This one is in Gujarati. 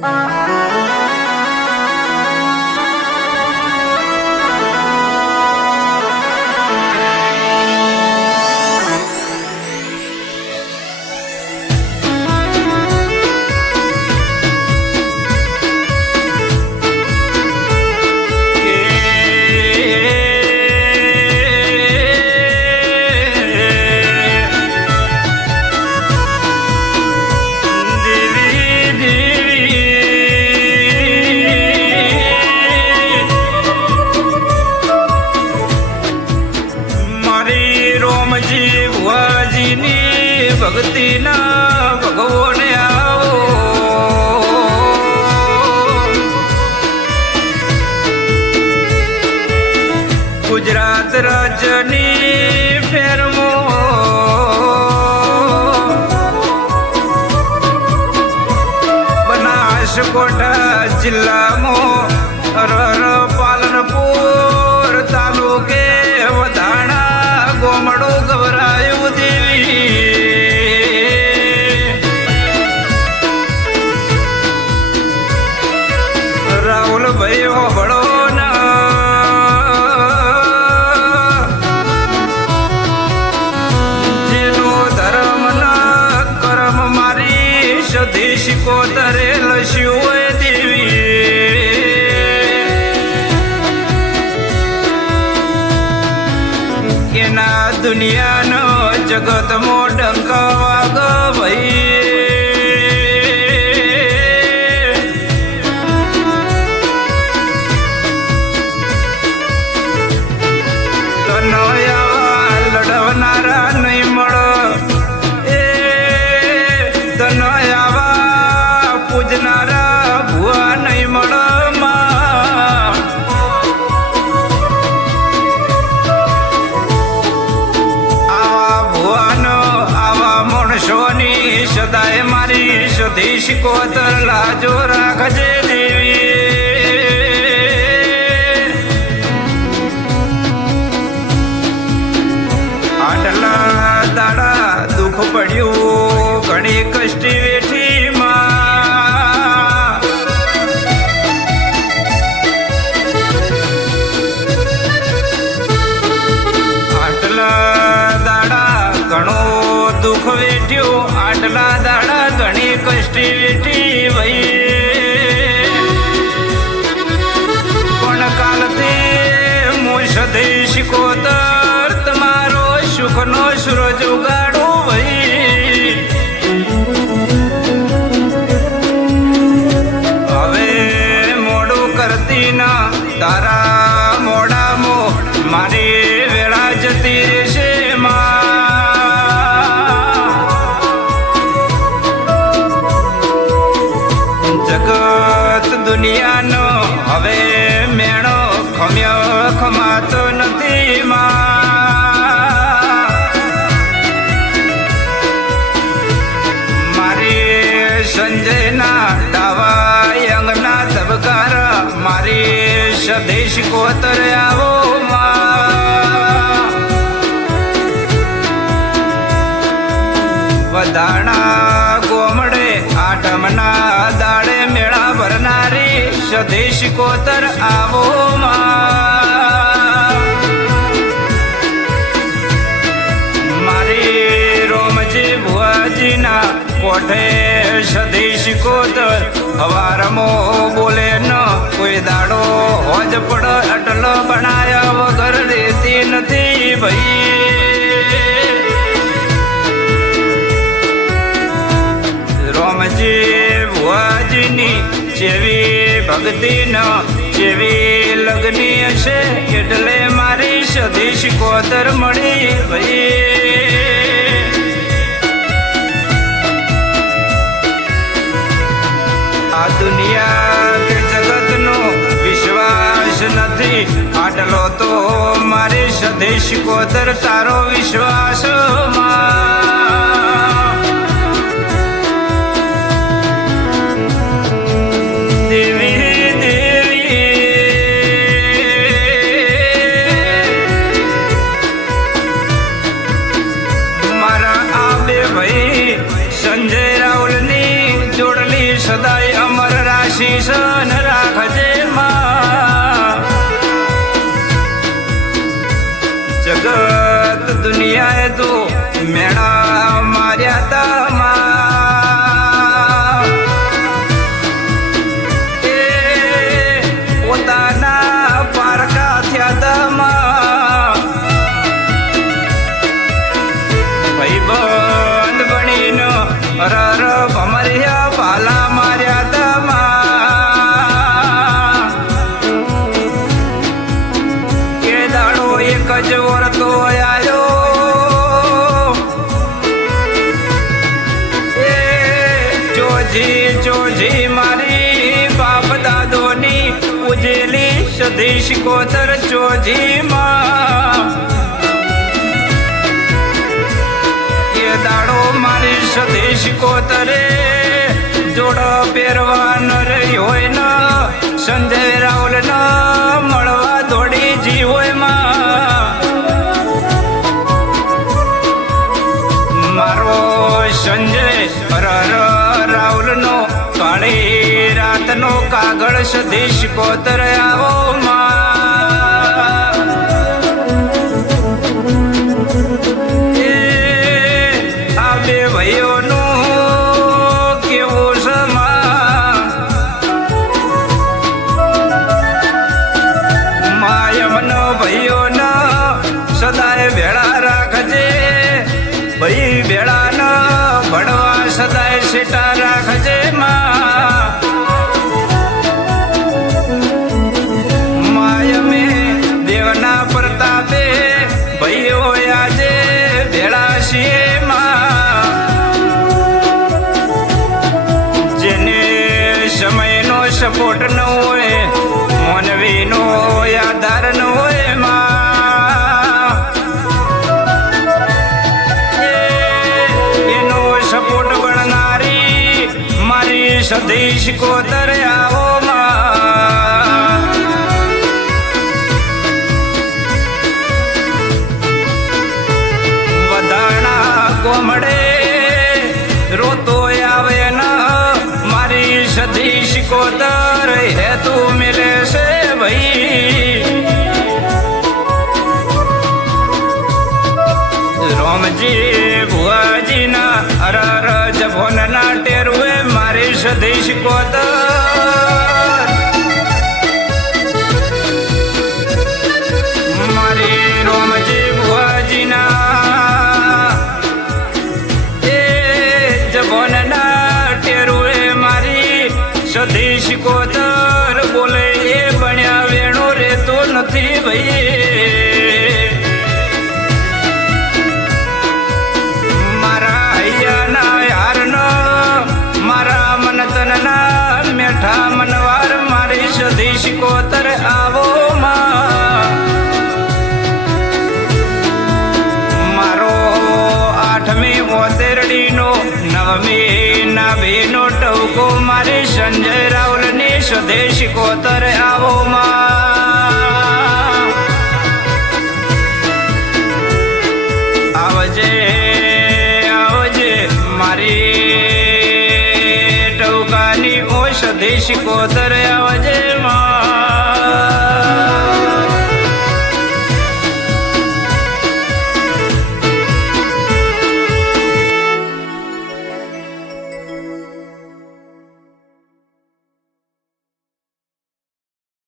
મારી ગુજરાત રજની ફેરમો બનાસકોટા જિલ્લામાં મારી સધી શિકોતરે લસ્યું હોય દેવી એના દુનિયાનો જગતમો ડંક વાગ સધી શિકોતર લાજો રાખજે દેવી હું કોતર તમારો સુખનો સુરજ ઉગાડો ભાઈ કોતર આવો. વધાણા ગોમડે આટમના દાડે મેળા ભરનારી સ્વદેશ કોતર આવો માં. ભુવાજીના કોઠે સદી કોતર હવારમો બોલે ન, કોઈ દાડો હોજ પડ, અટલો બનાયા વગર રેતી નથી ભાઈ. રોમજી ભુવાજીની જેવી ભક્તિ ન, જેવી લગ્ની હશે, એટલે મારી સદીશ કોતર મળી ભાઈ. દુનિયા કે જગતનો વિશ્વાસ નથી આટલો તો મારે સદેશ કોતર તારો વિશ્વાસમાં. આ બે ભાઈ સંજય રાહુલની જોડલી સદાય અમર શીશ ન રાખજે જગત દુનિયાએ તો મેળા ચોજી ચોજી મારી બાપ દાદોની ઉજેલી સદીશ કોતર જોજી માં. દાડો મારી સદીશ કોતરે જોડો પહેરવા ન રહી હોય ન સંજય રાવલ ન કાળી રાતનો કાગળ સદેશ કોતર આવો. મારી સદી શિકોતર આવો વધાણા કોમડે રોતો આવે ના મારી સધી શિકોતર હે તું મિલે છે ભાઈ રોમજી ભુવાજીના અરર જભોનના ટેરુએ મારી સધી શિકોતર મારી રોમજી ભુવાજીના એ જભોનના ટેરુએ મારી સધી શિકોતર બોલે એ બન્યા વેણો રેતો નથી ભાઈ મેઠા મનવાર મારી સધી શિકોતર આવો મારો આઠમી ઓતેરડીનો નવમી નાભીનો ટવકો મારી સંજય રાવલની સ્વદેશ કોતર આવો માં. મારી